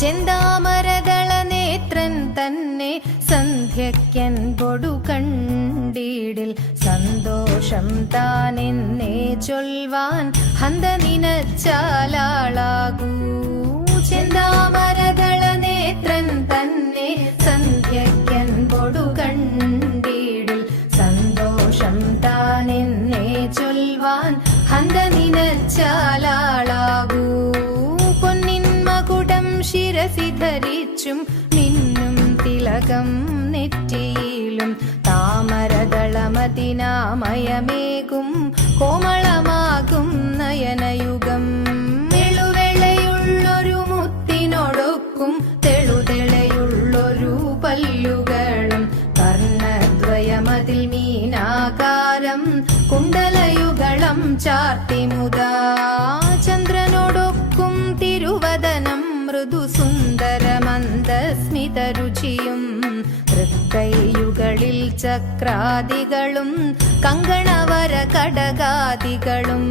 ചെന്താമരദള നേത്രൻ തന്നെ സന്ധ്യയ്ക്കൻപൊടു കണ്ടീടിൽ സന്തോഷം താനെന്നേ ചൊൽവാൻ ഹന്ത നിനച്ചാലാളാകൂ. ചെന്താമരദള നേത്രൻ തന്നെ സന്ധ്യയ്ക്കൻപൊടു കണ്ടീടിൽ സന്തോഷം താനെന്നേ ചൊൽവാൻ ഹന്ത നിനച്ചാലാളാകൂ. പൊന്നിന്മകുടം ശിരസി ധരിച്ചും മിന്നും തിലകം നെറ്റിയിലും താമരദളമതിനാമയമേകും കോമളമാകും നയനയുഗം. വെളുവെളയുള്ളൊരു മുത്തിനൊടുക്കും തെളുതെളയുള്ളൊരു പല്ലുകളും കർണദ്വയമതിൽ മീനാകാരം കുണ്ടലയുഗളം ചാർത്തിമുദാ. ചന്ദ്രനോടൊക്കും തിരുവദനം മൃദു സുന്ദരമന്ദസ്മിതരുചിയും തൃക്കൈയുകളിൽ ചക്രാദികളും കങ്കണവര കടകാദികളും.